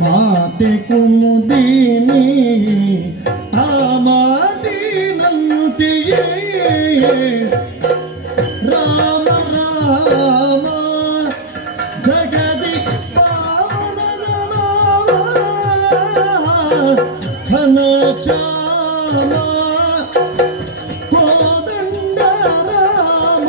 ಮಾತೆ ಕುಮುದಿನಿ ಆ ಮಾತಿನಂತೆಯೇ ರಾಮ ರಾಮ ಜಗದಿ ಪಾವನ ರಾಮ ಘನ ಶ್ಯಾಮ ಕೋದಂಡ ರಾಮ.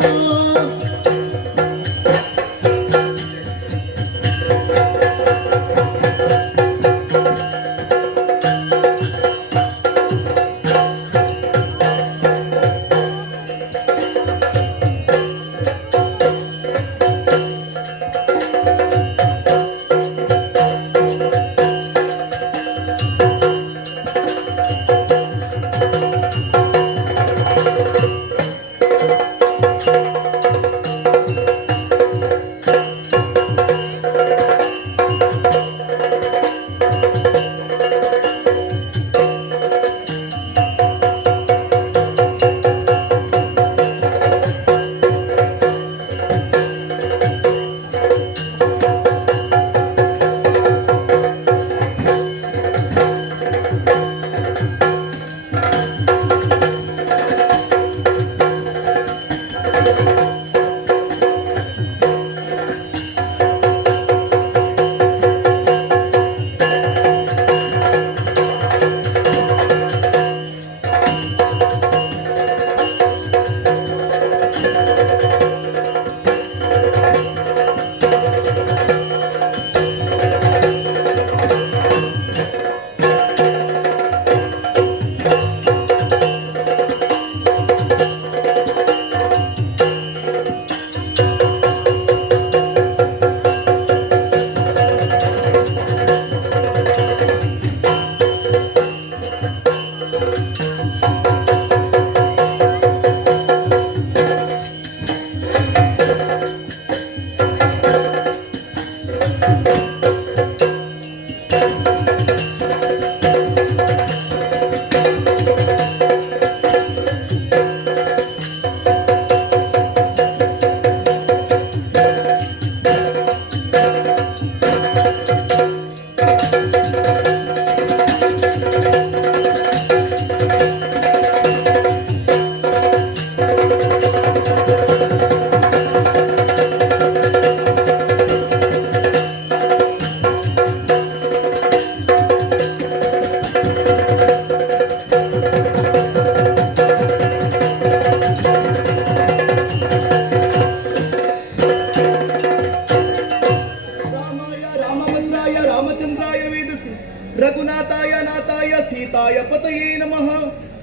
रघुनाथाय नाथाय सीताय पतये नमः।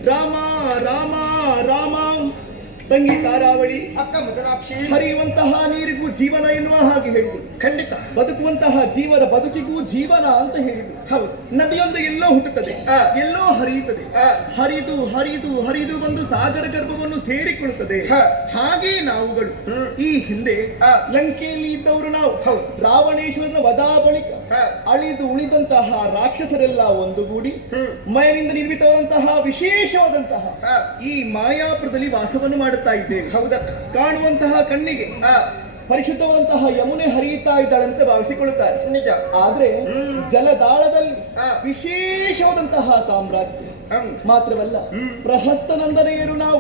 राम राम राम ತಂಗಿ ತಾರಾವಳಿ, ಅಕ್ಕ ಮದನಾಕ್ಷಿ, ಹರಿಯುವಂತಹ ನೀರಿಗೂ ಜೀವನ ಎನ್ನುವ ಹಾಗೆ ಹೇಳಿದ್ರು. ಖಂಡಿತ ಬದುಕುವಂತಹ ಜೀವನ ಬದುಕಿಗೂ ಜೀವನ ಅಂತ ಹೇಳಿದ್ರು. ಹೌದು. ನದಿಯೊಂದು ಎಲ್ಲೋ ಹುಟ್ಟುತ್ತದೆ, ಎಲ್ಲೋ ಹರಿಯುತ್ತದೆ. ಹರಿದು ಹರಿದು ಹರಿದು ಬಂದು ಸಾಗರ ಗರ್ಭವನ್ನು ಸೇರಿಕೊಳ್ಳುತ್ತದೆ. ಹಾಗೆ ನಾವುಗಳು ಈ ಹಿಂದೆ ಲಂಕೆಯಲ್ಲಿ ಇದ್ದವರು ನಾವು. ರಾವಣೇಶ್ವರನ ವಧಾ ಬಳಿಕ ಅಳಿದು ಉಳಿದಂತಹ ರಾಕ್ಷಸರೆಲ್ಲ ಒಂದುಗೂಡಿ ಮಯನಿಂದ ನಿರ್ಮಿತವಾದಂತಹ ವಿಶೇಷವಾದಂತಹ ಈ ಮಾಯಾಪುರದಲ್ಲಿ ವಾಸವನ್ನು ಮಾಡುತ್ತಾ ಇದ್ದೇವೆ. ಹೌದಕ್ಕ. ಕಾಣುವಂತಹ ಕಣ್ಣಿಗೆ ಪರಿಶುದ್ಧವಾದಂತಹ ಯಮುನೆ ಹರಿಯುತ್ತಾ ಇದ್ದಾಳಂತೆ ಭಾವಿಸಿಕೊಳ್ಳುತ್ತಾರೆ. ನಿಜ. ಆದ್ರೆ ಜಲದಾಳದಲ್ಲಿ ವಿಶೇಷವಾದಂತಹ ಸಾಮ್ರಾಜ್ಯ ಮಾತ್ರವಲ್ಲ, ಪ್ರಹಸ್ತನಂದನೆಯರು ನಾವು.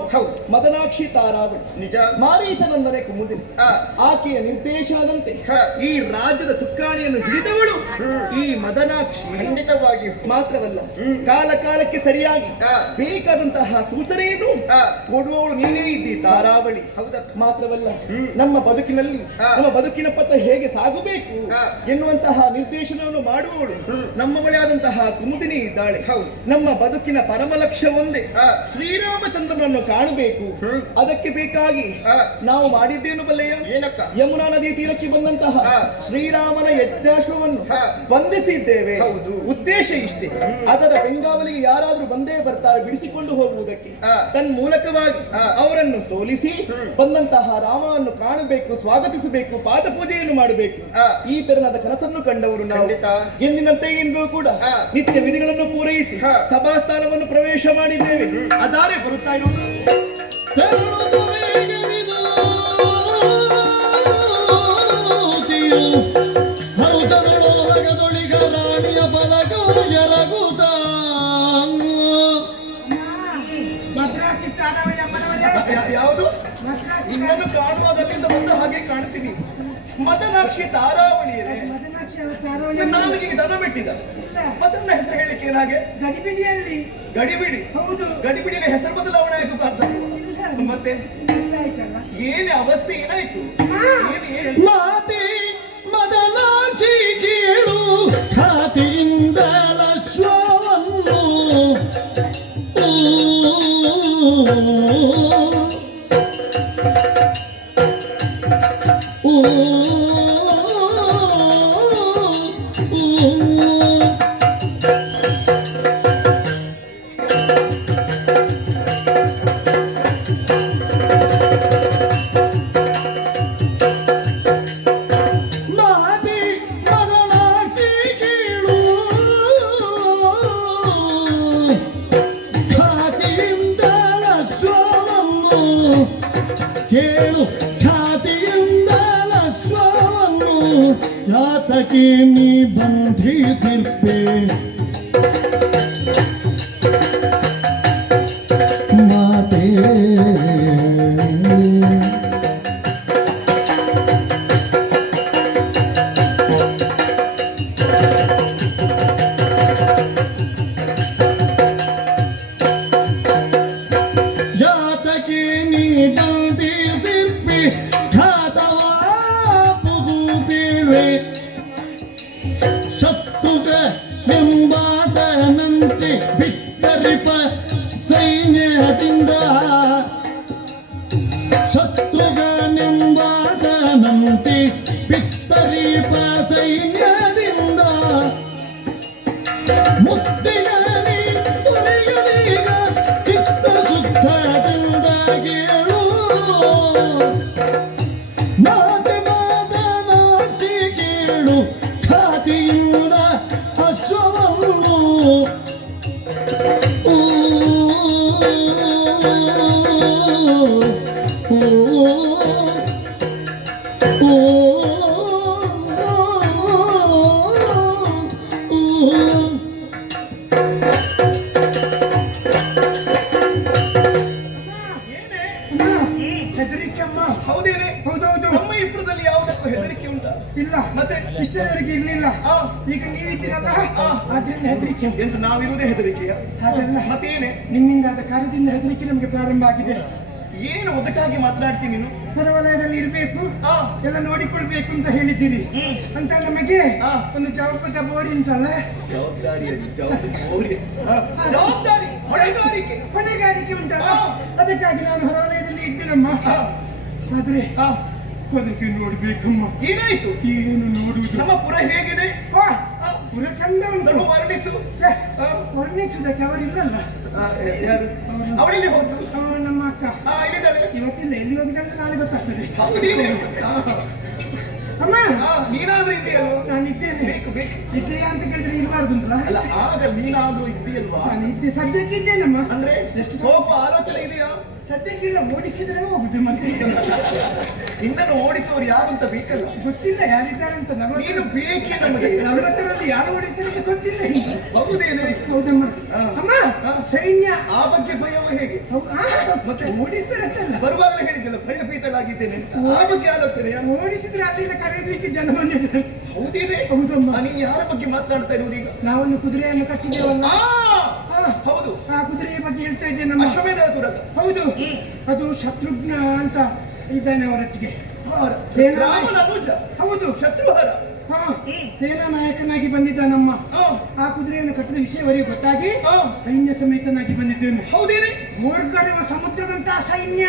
ಮದನಾಕ್ಷಿ ತಾರಾವಳಿ, ನಿಜ. ಮಾರೀಚನಂದನೆ ಕುಮುದಿನಿ, ಆಕೆಯ ನಿರ್ದೇಶನದಂತೆ ಈ ರಾಜ್ಯದ ಚುಕ್ಕಾಣಿಯನ್ನು ಹಿಡಿದವಳು ಈ ಮದನಾಕ್ಷಿ. ಖಂಡಿತವಾಗಿ. ಮಾತ್ರವಲ್ಲ, ಕಾಲ ಕಾಲಕ್ಕೆ ಸರಿಯಾಗಿ ಬೇಕಾದಂತಹ ಸೂಚನೆಯನ್ನು ಕೊಡುವವಳು ನೀನೇ ಇದ್ದಿ ತಾರಾವಳಿ. ಹೌದಕ್ಕ. ಮಾತ್ರವಲ್ಲ, ನಮ್ಮ ಬದುಕಿನಲ್ಲಿ ನಮ್ಮ ಬದುಕಿನ ಪಥ ಹೇಗೆ ಸಾಗಬೇಕು ಎನ್ನುವಂತಹ ನಿರ್ದೇಶನವನ್ನು ಮಾಡುವವಳು ನಮ್ಮ ಬಳಿ ಆದಂತಹ ಕುಮುದಿನಿ ಇದ್ದಾಳೆ. ನಮ್ಮ ಬದುಕಿನ ಪರಮ ಲಕ್ಷ್ಯ ಒಂದೇ, ಶ್ರೀರಾಮಚಂದ್ರನನ್ನು ಕಾಣಬೇಕು. ಅದಕ್ಕೆ ಬೇಕಾಗಿ ನಾವು ಮಾಡಿದ್ದೇನು ಬಲ್ಲೆಯ? ಏನಕ್ಕ? ಯಮುನಾ ನದಿ ತೀರಕ್ಕೆ ಬಂದಂತಹ ಶ್ರೀರಾಮನ ಯಜ್ಞಾಶ್ವವನ್ನು ಬಂಧಿಸಿದ್ದೇವೆ. ಉದ್ದೇಶ ಇಷ್ಟೇ. ಅದರ ಬೆಂಗಾವಲಿಗೆ ಯಾರಾದ್ರೂ ಬಂದೇ ಬರ್ತಾರೆ ಬಿಡಿಸಿಕೊಂಡು ಹೋಗುವುದಕ್ಕೆ. ತನ್ಮೂಲಕವಾಗಿ ಅವರನ್ನು ಸೋಲಿಸಿ ಬಂದಂತಹ ರಾಮವನ್ನು ಕಾಣಬೇಕು, ಸ್ವಾಗತಿಸಬೇಕು, ಪಾದ ಪೂಜೆಯನ್ನು ಮಾಡಬೇಕು. ಈ ತೆರನಾದ ಕನಸನ್ನು ಕಂಡವರು ನಾವು. ಎಂದಿನಂತೆ ಇಂದು ಕೂಡ ನಿತ್ಯ ವಿಧಿಗಳನ್ನು ಪೂರೈಸಿ ಸಭಾಸ್ಥಾನವನ್ನು ಪ್ರವೇಶ ಮಾಡಿದ್ದೇವೆ. ಅದಾರೆ ಬರುತ್ತಾ ಇರುವುದು ಯಾವುದು? ಇನ್ನನ್ನು ಕಾಣುವುದರಿಂದ ಬಂದ ಹಾಗೆ ಕಾಣ್ತೀವಿ. ಮದನಾಕ್ಷಿ ತಾರಾವಳಿಯರೇ, ನಾಲಿಗೆ ದನ ಬಿಟ್ಟಿದ ಮತ್ತೆ ನನ್ನ ಹೆಸರು ಹೇಳಿಕೆ ಏನಾಗೆ? ಗಡಿಬಿಡಿಯಲ್ಲಿ. ಗಡಿಬಿಡಿ? ಹೌದು. ಗಡಿಬಿಡಿಯಲ್ಲಿ ಹೆಸರು ಬದಲಾವಣೆ ಆಗಬಾರ್ದು. ಮತ್ತೆ ಏನೇ ಅವಸ್ಥೆ ಏನಾಯ್ತು? ಮಾತೆ ಮದನಾಕ್ಷಿ ಕೇಳು ಖಾತೆಯಿಂದ ಲಕ್ಷ್ಮವನ್ನು ಕೇಳು ಖ್ಯಾತಿಯಿಂದ ಲಕ್ಷ್ಮವನ್ನು ಯಾತಕ್ಕೆ ನೀ ಬಂಧಿಸಿರ್ಪೆ ಮಾತೆ. ಯಾತಕ್ಕೆ ನೀ ಬಂಧಿಸಿರ್ಪೆ ಘಾತವಾ ಪುಗು ಬೀಳ್ವೆ ಶತ್ರುಗ ಎಂಬಾತನಂತೆ ಬಿತ್ತರಿಪ ಸೈನ್ಯದಿಂದ ಶತ್ರುಗನೆಂಬಾತನಂತೆ ಬಿತ್ತರಿಪ ಸೈನ್ಯದಿಂದ ಮುತ್ತಿಗನಿ ಉಳಿಯಲೀಗ ಚಿತ್ತ ಶುದ್ಧದಿಂದ ಕೇಳು ಮಾತೆ ಮದನಾಕ್ಷಿ ಕೇಳು ಖಾತಿಯಿಂದ ಅಶ್ವವನ್ನು ಹೆದರಿಕೆ ಅಮ್ಮ. ಹೌದೇನೆ? ಹೌದೌದು. ನಮ್ಮ ಇಬ್ಬರದಲ್ಲಿ ಯಾವುದಕ್ಕೂ ಹೆದರಿಕೆ ಉಂಟಾ? ಇಲ್ಲ. ಮತ್ತೆ ಇಷ್ಟರವರೆಗೆ ಇರ್ಲಿಲ್ಲ. ಈಗ ನೀವಿದ್ದೀರಲ್ಲ, ಆದ್ರಿಂದ ಹೆದರಿಕೆ. ಎಂದು ನಾವಿರುವುದೇ ಹೆದರಿಕೆಯ? ಅದಲ್ಲ. ಮತ್ತೇನೆ? ನಿಮ್ಮಿಂದಾದ ಕಾರ್ಯದಿಂದ ಹೆದರಿಕೆ ನಮಗೆ ಪ್ರಾರಂಭ ಆಗಿದೆ. ಏನು ಒಗಟಾಗಿ ಮಾತನಾಡ್ತೀನಿ ನೀನು? ಹೊರವಲಯದಲ್ಲಿ ಇರಬೇಕು, ಆ, ಎಲ್ಲ ನೋಡಿಕೊಳ್ಬೇಕು ಅಂತ ಹೇಳಿದ್ದೀರಿ. ಅಂತ ನಮಗೆ ಆ. ಒಂದು ಜವಾಬ್ದಾರಿ ಉಂಟಲ್ಲ, ಜವಾಬ್ದಾರಿ ಹೊಣೆಗಾರಿಕೆ. ಹೊಣೆಗಾರಿಕೆ ಉಂಟಲ್ಲ, ಆ. ಅದಕ್ಕಾಗಿ ನಾನು ಹೊರವಲಯದಲ್ಲಿ ಇದ್ದೇನಮ್ಮ. ಆದ್ರೆ ಅದಕ್ಕೆ ನೋಡ್ಬೇಕಮ್ಮ. ಏನಾಯ್ತು? ಏನು ನೋಡುವುದು? ನಮ್ಮ ಪುರ ಹೇಗಿದೆ? ವಾ, ಪುರ ಚಂದ ಉಂಟು. ಸ್ವಲ್ಪ ವರ್ಣಿಸು. ಛೆ, ವರ್ಣಿಸುವುದಕ್ಕೆ ಅವರಿಲ್ಲಲ್ಲ. ಯಾರು? ಅವಳೆಲ್ಲಿ ಹೋದ್ರು? ಅವಳು ನಮ್ಮ ಅಕ್ಕ. ಇಲ್ಲಿದ್ದಾಳೆ. ಇವತ್ತಿಲ್ಲ, ಎಲ್ಲಿ ಹೋಗಿದ್ದಾಳೆ ನಾಳೆ ಗೊತ್ತಾಗ್ತದೆ. ಹೌದೇನೆ? ಅಮ್ಮ, ನೀನಾದ್ರೂ ಇದೆಯಲ್ವ? ನಾನಿದ್ದೇನೆ. ಬೇಕು ಬೇಕು. ಇದ್ದೀಯಾ ಅಂತ ಕೇಳಿದ್ರೆ ಇರಬಾರ್ದು ಅಂತಲ್ಲ. ಅಲ್ಲ, ಆಗ ನೀನಾದ್ರೂ ಇದೆಯಲ್ವಾ? ನಾನು ಇದ್ದೆ, ಸದ್ಯಕ್ಕೆ ಇದ್ದೇನಮ್ಮ. ಅಂದ್ರೆ ಎಷ್ಟು ಸ್ವಲ್ಪ ಆಲೋಚನೆ ಇದೆಯಾ? ಸದ್ಯಕ್ಕಿಲ್ಲ, ಓಡಿಸಿದ್ರೆ ಹೋಗುದು ಮತ್ತೆ. ನಿನ್ನನ್ನು ಓಡಿಸುವವರು ಯಾರು ಅಂತ ಬೇಕಲ್ಲ. ಗೊತ್ತಿಲ್ಲ ಯಾರಿದ್ದಾರೆ ಅಂತ. ನೀನು ಬೇಕೇ ನಮಗೆ. ನಲವತ್ತರಲ್ಲಿ ಯಾರು ಓಡಿಸ್ತಾರೆ ಅಂತ ಗೊತ್ತಿಲ್ಲ. ಹೌದೇನೆ? ಹೌದಮ್ಮ. ಅಮ್ಮ, ಸೈನ್ಯ ಆ ಬಗ್ಗೆ ಭಯವ ಹೇಗೆ? ಮತ್ತೆ ಓಡಿಸ್ತಾರೆ ಅಂತಲ್ಲ. ಬರುವಾಗಲೇ ಹೇಳಿದ್ದಲ್ಲ ಭಯಭೀತಳಾಗಿದ್ದೇನೆ. ಆ ಬಗ್ಗೆ ಆಲೋಚನೆಯ? ಓಡಿಸಿದ್ರೆ ಅಲ್ಲಿಂದ ಕರೆಯೋದಕ್ಕೆ ಜನ ಬಂದಿದ್ದಾರೆ. ಹೌದೇನೆ? ಹೌದಮ್ಮ. ನೀನು ಯಾರ ಬಗ್ಗೆ ಮಾತನಾಡ್ತಾ ಇರುವುದು ಈಗ? ನಾವೊಂದು ಕುದುರೆಯನ್ನು ಕಟ್ಟಿದ್ದೇವಲ್ಲ. ಹೌದು. ಆ ಕುದುರೆಯ ಬಗ್ಗೆ ಹೇಳ್ತಾ ಇದ್ದೇನಮ್ಮ. ಅಶ್ವಮೇಧ ತುರಗ. ಹೌದು. ಅದು ಶತ್ರುಘ್ನ ಅಂತ ಇದ್ದಾನೆ ಅವರೊಟ್ಟಿಗೆ. ರಾಮನ ಅನುಜ. ಹೌದು. ಶತ್ರುಹರ. ಸೇನಾ ನಾಯಕನಾಗಿ ಬಂದಿದ್ದಾನಮ್ಮ. ಆ ಕುದುರೆಯನ್ನು ಕಟ್ಟಿದ ವಿಷಯವರಿಗೆ ಗೊತ್ತಾಗಿ ಸೈನ್ಯ ಸಮೇತನಾಗಿ ಬಂದಿದ್ದೇನೆ. ಹೌದೇನೆ? ಹೊರಗಡೆ ಸಮುದ್ರದಂತಹ ಸೈನ್ಯ,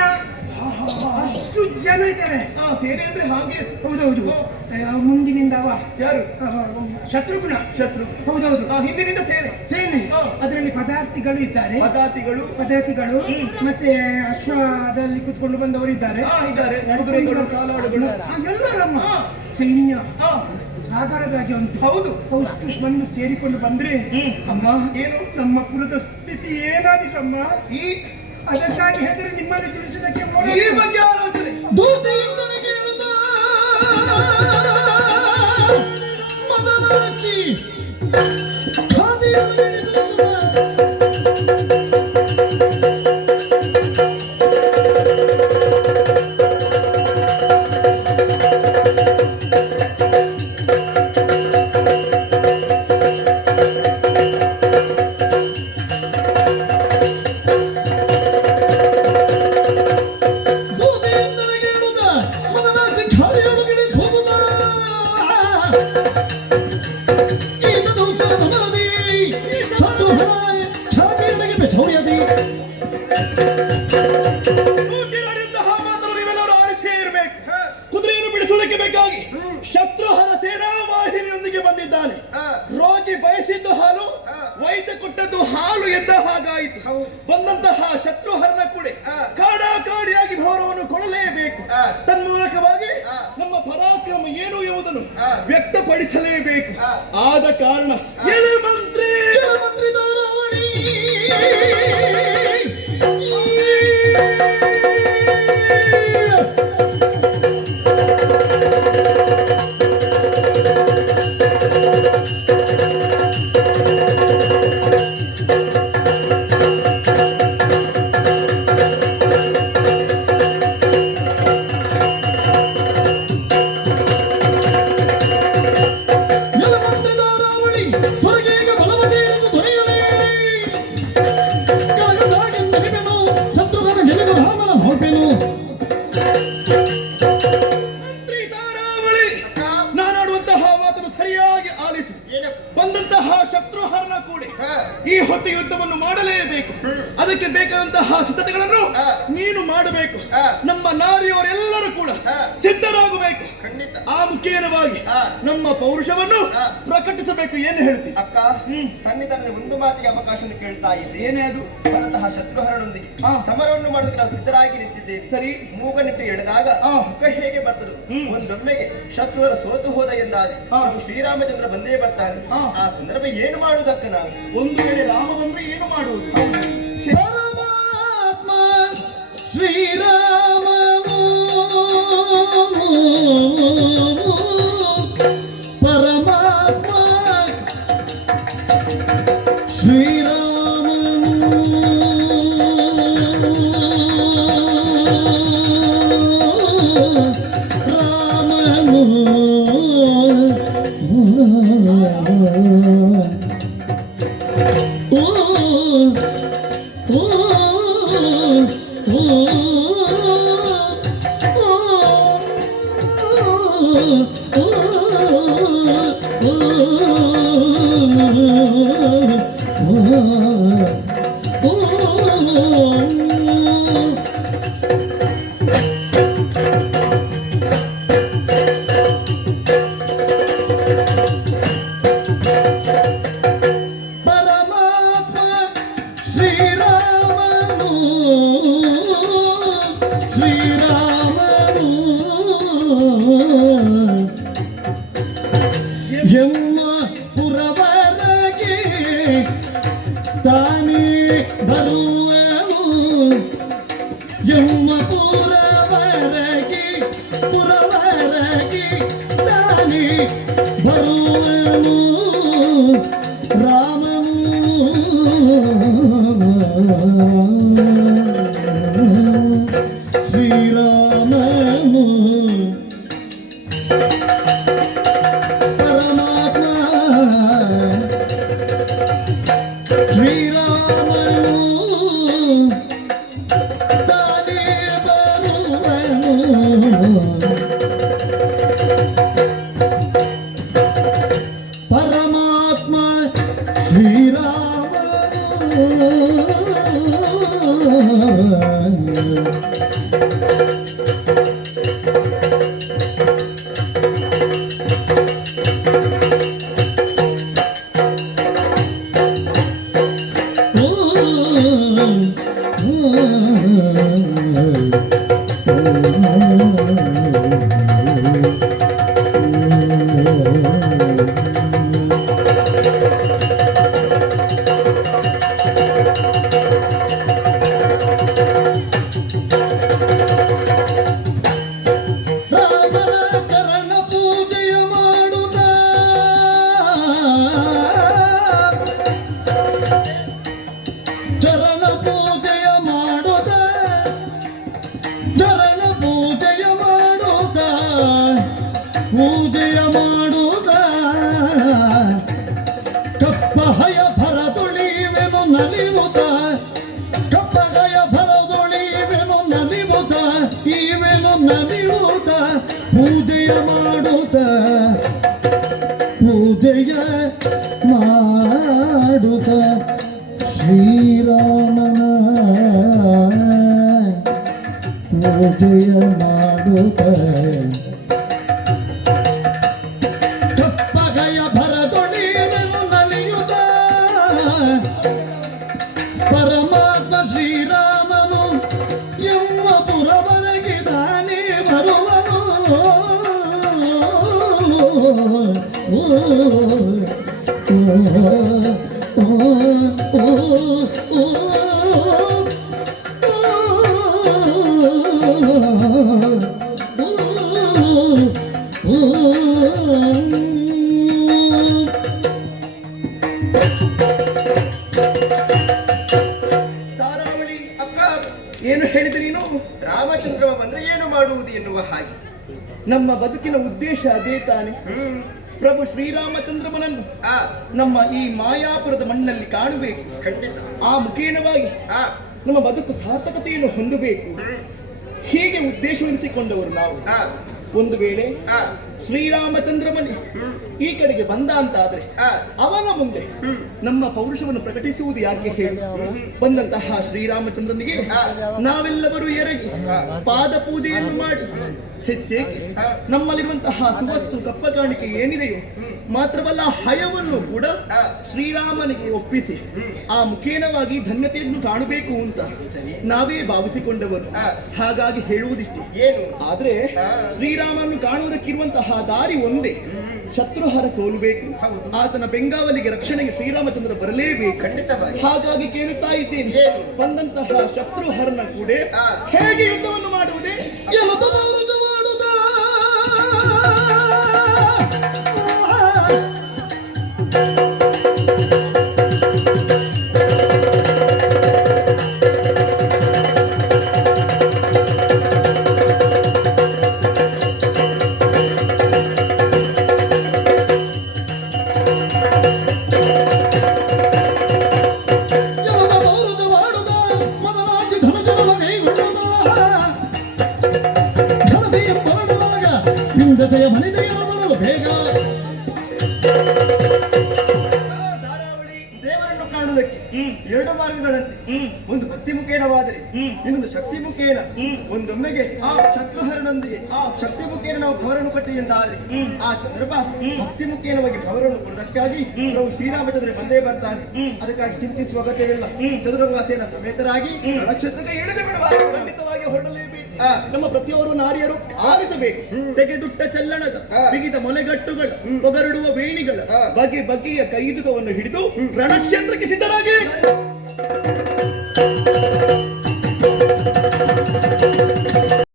ಅಷ್ಟು ಜನ ಇದ್ದಾರೆ. ಸೇನೆ ಅಂದ್ರೆ ಹಾಗೆ. ಹೌದೌದು. ಮುಂದಿನಿಂದ ಯಾರು? ಶತ್ರುಘ್ನ. ಶತ್ರು. ಹೌದೌದು. ಹಿಂದಿನಿಂದ ಸೇನೆ. ಸೇನೆ. ಅದರಲ್ಲಿ ಪದಾರ್ಥಿಗಳು ಇದ್ದಾರೆ. ಪದಾರ್ಥಿಗಳು ಮತ್ತೆ ಅಶ್ವದಲ್ಲಿ ಕುತ್ಕೊಂಡು ಬಂದವರು ಇದ್ದಾರೆ. ಕುದುರೆಗಳು, ಕಾಲಾಡುಗಳು ಎಲ್ಲರಮ್ಮ ಸೈನ್ಯ ಸಾಧಾರಣವಾಗಿ ಉಂಟು. ಹೌದು. ಅಷ್ಟು ಬಂದು ಸೇರಿಕೊಂಡು ಬಂದ್ರೆ ಅಮ್ಮ, ಏನು ನಮ್ಮ ಕುಲದ ಸ್ಥಿತಿ ಏನಾದಿಕಮ್ಮ? ಅದಕ್ಕಾಗಿ ಹೆದರಿ ನಿಮ್ಮನ್ನು ತಿಳಿಸುವುದಕ್ಕೆ ಈ ಬಗ್ಗೆ ಆಲೋಚನೆ. ದೂತೆಯಿಂದಲೇ ಕೇಳುದ ಮದನಾಚಿ ಕುದುರೆಯನ್ನು ಬಿಡಿಸುವುದಕ್ಕೆ ಬೇಕಾಗಿ ಶತ್ರುಹರ ಸೇನಾ ವಾಹಿನಿಯೊಂದಿಗೆ ಬಂದಿದ್ದಾನೆ. ರೋಗಿ ಬಯಸಿದ್ದು ಹಾಲು, ವೈದ್ಯ ಕೊಟ್ಟದ್ದು ಹಾಲು ಎಂದ ಹಾಗಾಯಿತು. ಬಂದಂತಹ ಶತ್ರುಹರನ ಕೂಡ ಕಾಡಾಕಾಡಿಯಾಗಿ ಗೌರವವನ್ನು ಕೊಡಲೇಬೇಕು. ತನ್ಮೂಲಕವಾಗಿ ನಮ್ಮ ಪರಾಕ್ರಮ ಏನು ಎಂಬುದನ್ನು ವ್ಯಕ್ತಪಡಿಸಲೇಬೇಕು. ಆದ ಕಾರಣ ಎಲೆ ಮಂತ್ರಿ ಧಾರಾವಣಿ ಈ ಹೊತ್ತು ಯುದ್ಧವನ್ನು ಮಾಡಲೇಬೇಕು. ಅದಕ್ಕೆ ಬೇಕಾದಂತಹ ಸಿದ್ಧತೆಗಳನ್ನು ನೀನು ಮಾಡಬೇಕು. ನಮ್ಮ ನಾರಿಯವರೆಲ್ಲರೂ ಕೂಡ ಸಿದ್ಧರಾಗಬೇಕು. ಆ ಮುಖೇನವಾಗಿ ನಮ್ಮ ಪೌರುಷವನ್ನು ಪ್ರಕಟಿಸಬೇಕು. ಏನು ಹೇಳ್ತಿ ಅಕ್ಕ? ಸನ್ನಿಧಾನದ ಒಂದು ಮಾತಿಗೆ ಅವಕಾಶ ಕೇಳ್ತಾ ಇದ್ದೆ. ಏನೇ ಅದು? ಬರತಹ ಶತ್ರುಹರನೊಂದಿಗೆ ಸಮರವನ್ನು ಮಾಡೋದಕ್ಕೆ ನಾವು ಸಿದ್ಧರಾಗಿ ನಿಂತಿದ್ದೇವೆ. ಸರಿ. ಮೂಗನಿಟ್ಟು ಎಳೆದಾಗ ಮುಖ ಹೇಗೆ ಬರ್ತದೆ? ಒಂದೊಮ್ಮೆಗೆ ಶತ್ರುಹರ ಸೋತು ಹೋದ ಎಂದಾದ ಶ್ರೀರಾಮಚಂದ್ರ ಬಂದೇ ಬರ್ತಾನೆ. ಆ ಸಂದರ್ಭ ಏನು ಮಾಡುವುದಕ್ಕ ನಾವು? ಒಂದು ವೇಳೆ ರಾಮ ಬಂದ್ರೆ ಏನು ಮಾಡುವುದು? ಪರಮಾತ್ಮ ಶ್ರೀರಾಮನು ಪರಮಾತ್ಮ ಶ್ರೀರಾಮನು ರಾಮನು ಓ ಓ ಓ ಪರಮಾತ್ಮ ಶ್ರೀರಾಮನು ಎಮ್ಮ ಪುರವರಗೆ ತಾನೇ ಬರುವನು ಎಮ್ಮ ಪುರವರಗೆ ತಾನೇ ಬರುವನು ಶ್ರೀರಾಮನು ಪರಮಾತ್ಮ ಶ್ರೀರಾಮನು ತಾನೇ ಬರುವನು ಪರಮಾತ್ಮ ಪೂಜೆಯ ಮಾಡುದ ಕಪ್ಪಹಯ ಭರದುಳಿವೆನು ನಲಿವುದ ಕಪ್ಪಹಯ ಭರದುಳಿವೆನು ನಲಿವುದ ಇವೆನು ನಲಿವುದ ಪೂಜೆಯ ಮಾಡುದ ಶ್ರೀರಾಮನ ಪೂಜೆಯ ಮಾಡುದ ಪರಮಾತ್ಮ ಶ್ರೀರಾಮನು ಎಮ್ಮ ಪುರವರೆಗೆ ತಾನೇ ಬರುವನು ಏನು ಹೇಳಿದೆ ನೀನು? ರಾಮಚಂದ್ರವ ಬಂದ್ರೆ ಏನು ಮಾಡುವುದು ಎನ್ನುವ ಹಾಗೆ. ನಮ್ಮ ಬದುಕಿನ ಉದ್ದೇಶ ಅದೇ ತಾನೆ. ಪ್ರಭು ಶ್ರೀರಾಮಚಂದ್ರಮನನ್ನು ನಮ್ಮ ಈ ಮಾಯಾಪುರದ ಮಣ್ಣಲ್ಲಿ ಕಾಣಬೇಕು. ಖಂಡಿತ. ಆ ಮುಖೇನವಾಗಿ ನಮ್ಮ ಬದುಕು ಸಾರ್ಥಕತೆಯನ್ನು ಹೊಂದಬೇಕು. ಹೀಗೆ ಉದ್ದೇಶವೆನಿಸಿಕೊಂಡವರು ನಾವು. ಒಂದು ವೇಳೆ ಶ್ರೀರಾಮಚಂದ್ರಮನಿ ಈ ಕಡೆಗೆ ಬಂದ ಅಂತಾದ್ರೆ ಅವನ ಮುಂದೆ ನಮ್ಮ ಪೌರುಷವನ್ನು ಪ್ರಕಟಿಸುವುದು ಯಾಕೆ ಹೇಳಿ? ಬಂದಂತಹ ಶ್ರೀರಾಮಚಂದ್ರನಿಗೆ ನಾವೆಲ್ಲರೂ ಎರಗಿ ಪಾದ ಪೂಜೆಯನ್ನು ಮಾಡಿ ಹೆಚ್ಚೇಕೆ ನಮ್ಮಲ್ಲಿರುವಂತಹ ಸುವಸ್ತು ಕಪ್ಪ ಕಾಣಿಕೆ ಏನಿದೆಯೋ ಮಾತ್ರವಲ್ಲ ಹಯವನ್ನು ಕೂಡ ಶ್ರೀರಾಮನಿಗೆ ಒಪ್ಪಿಸಿ ಆ ಮುಖೇನವಾಗಿ ಧನ್ಯತೆಯನ್ನು ಕಾಣಬೇಕು ಅಂತ ನಾವೇ ಭಾವಿಸಿಕೊಂಡವರು. ಹಾಗಾಗಿ ಹೇಳುವುದಿಷ್ಟೇ. ಏನು ಆದ್ರೆ ಶ್ರೀರಾಮನನ್ನು ಕಾಣುವುದಕ್ಕಿರುವಂತಹ ದಾರಿ ಒಂದೇ, ಶತ್ರುಹರ ಸೋಲಬೇಕು. ಆತನ ಬೆಂಗಾವಲಿಗೆ ರಕ್ಷಣೆಗೆ ಶ್ರೀರಾಮಚಂದ್ರ ಬರಲೇಬೇಕು. ಖಂಡಿತವಾಗಿ. ಹಾಗಾಗಿ ಕೇಳುತ್ತಾ ಇದ್ದೇನೆ, ಬಂದಂತಹ ಶತ್ರುಹರನ ಕೂಡ ಹೇಗೆ ಯುದ್ಧವನ್ನು ಮಾಡುವುದೇ ದೇವರನ್ನು ಕಾಣುವುದಕ್ಕೆ ಎರಡು ಮಾರ್ಗಗಳಂತೆ ಒಂದು ಭಕ್ತಿ ಮುಖೇನವಾದರೆ ಇನ್ನೊಂದು ಶಕ್ತಿ ಮುಖೇನ. ಒಂದೊಮ್ಮೆಗೆ ಶತ್ರುಹರನೊಂದಿಗೆ ಶಕ್ತಿ ಮುಖೇನ ನಾವು ಭವರನ್ನು ಕೊಟ್ಟಿ ಎಂದಾದ್ರೆ ಆ ಸಂದರ್ಭ ಭಕ್ತಿ ಮುಖೇನವಾಗಿ ಭವರನ್ನು ಕೊಡುವುದಕ್ಕಾಗಿ ನಾವು ಶ್ರೀರಾಮಚಂದ್ರ ಬಂದೇ ಬರ್ತಾನೆ. ಅದಕ್ಕಾಗಿ ಚಿಂತಿಸುವ ಅಗತ್ಯವಿಲ್ಲ. ಚತುರಂಗಾಸೇನ ಸಮೇತರಾಗಿ ನಕ್ಷತ್ರಕ್ಕೆ ಇಳಿದು ಬಿಡುವ. ಖಂಡಿತವಾಗಿ ಹೊರಡಲೇಬೇಕು. ನಮ್ಮ ಪ್ರತಿಯೊಬ್ಬರು ನಾರಿಯರು ಆಲಿಸಬೇಕು. ತೆಗೆದುಟ್ಟ ಚಲ್ಲಣದ ಬಿಗಿದ ಮೊಲೆಗಟ್ಟುಗಳು ಒಗರುಡುವ ವೇಣಿಗಳ ಬಗೆ ಬಗೆಯ ಕೈದುಕವನ್ನು ಹಿಡಿದು ರಣಕ್ಷೇತ್ರಕ್ಕೆ ಸಿದ್ಧರಾಗಿ